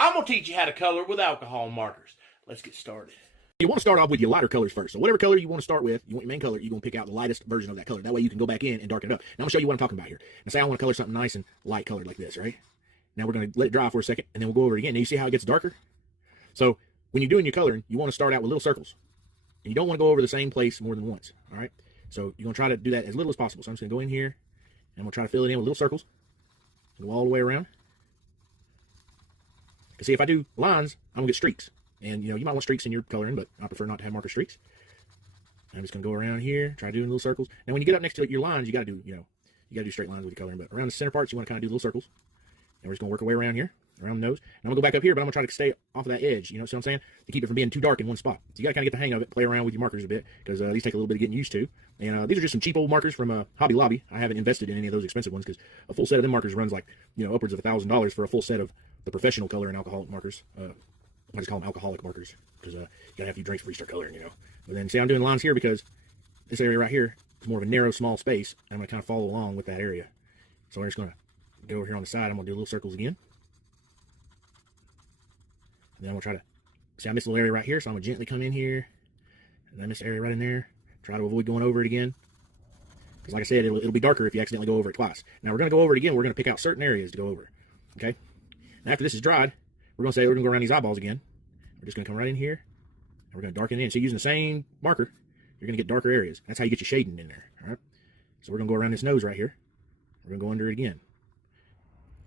I'm going to teach you how to color with alcohol markers. Let's get started. You want to start off with your lighter colors first. So whatever color you want to start with, you want your main color, you're going to pick out the lightest version of that color. That way you can go back in and darken it up. Now I'm going to show you what I'm talking about here. Now say I want to color something nice and light colored like this, right? Now we're going to let it dry for a second, and then we'll go over it again. Now you see how it gets darker? So when you're doing your coloring, you want to start out with little circles. And you don't want to go over the same place more than once, all right? So you're going to try to do that as little as possible. So I'm just going to go in here, and I'm going to try to fill it in with little circles. Go all the way around. Because see, if I do lines, I'm going to get streaks. And, you know, you might want streaks in your coloring, but I prefer not to have marker streaks. I'm just going to go around here, try doing little circles. And when you get up next to your lines, you got to do, you got to do straight lines with your coloring. But around the center parts, you want to kind of do little circles. And we're just going to work our way around here, around the nose. And I'm going to go back up here, but I'm going to try to stay off of that edge, you know what I'm saying? To keep it from being too dark in one spot. So you got to kind of get the hang of it, play around with your markers a bit, because these take a little bit of getting used to. And these are just some cheap old markers from Hobby Lobby. I haven't invested in any of those expensive ones, because a full set of them markers runs like, you know, upwards of $1,000 for a full set of the professional color and alcoholic markers. I just call them alcoholic markers, because you gotta have a few drinks before you start coloring, you know. But then see, I'm doing lines here because this area right here is more of a narrow, small space, and I'm gonna kind of follow along with that area. So I'm just gonna go over here on the side. I'm gonna do little circles again, and then I'm gonna try to see, I missed a little area right here, so I'm gonna gently come in here, and I missed the area right in there. Try to avoid going over it again, because like I said, it'll be darker if you accidentally go over it twice. Now we're gonna go over it again. We're gonna pick out certain areas to go over. Okay. And after this is dried, we're going to say we're going to go around these eyeballs again. We're just going to come right in here, and we're going to darken it in. So using the same marker, you're going to get darker areas. That's how you get your shading in there, all right? So we're going to go around this nose right here. We're going to go under it again.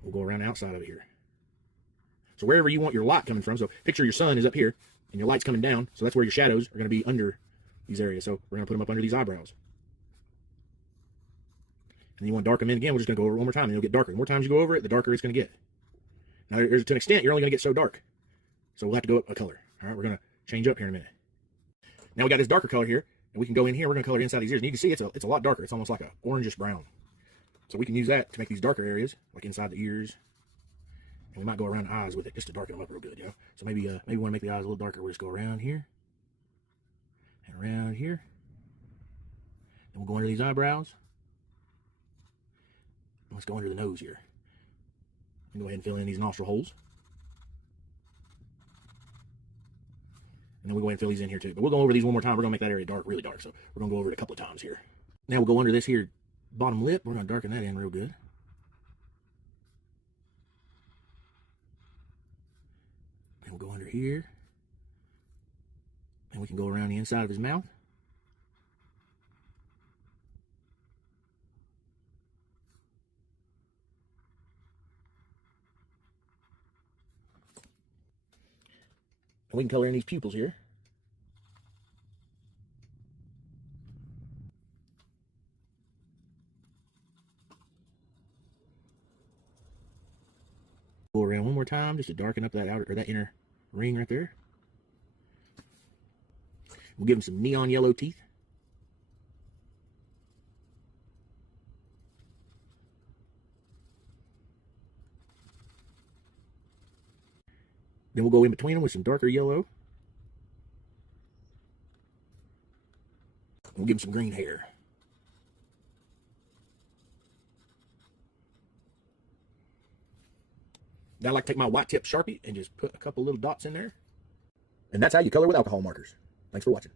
We'll go around the outside of it here. So wherever you want your light coming from, so picture your sun is up here, and your light's coming down, so that's where your shadows are going to be under these areas. So we're going to put them up under these eyebrows. And you want to darken them in again. We're just going to go over it one more time, and it'll get darker. The more times you go over it, the darker it's going to get. Now, to an extent, you're only going to get so dark. So we'll have to go up a color. All right, we're going to change up here in a minute. Now we got this darker color here, and we can go in here. We're going to color inside these ears. And you can see it's a lot darker. It's almost like a orangish brown. So we can use that to make these darker areas, like inside the ears. And we might go around the eyes with it just to darken them up real good, you know. So maybe we want to make the eyes a little darker. We'll just go around here and around here. Then we'll go under these eyebrows. And let's go under the nose here. Go ahead and fill in these nostril holes. And then we'll go ahead and fill these in here too. But we'll go over these one more time. We're going to make that area dark, really dark. So we're going to go over it a couple of times here. Now we'll go under this here bottom lip. We're going to darken that in real good. And we'll go under here. And we can go around the inside of his mouth. And we can color in these pupils here. Go around one more time just to darken up that outer or that inner ring right there. We'll give him some neon yellow teeth. Then we'll go in between them with some darker yellow. We'll give him some green hair. Now I like to take my white tip Sharpie and just put a couple little dots in there. And that's how you color with alcohol markers. Thanks for watching.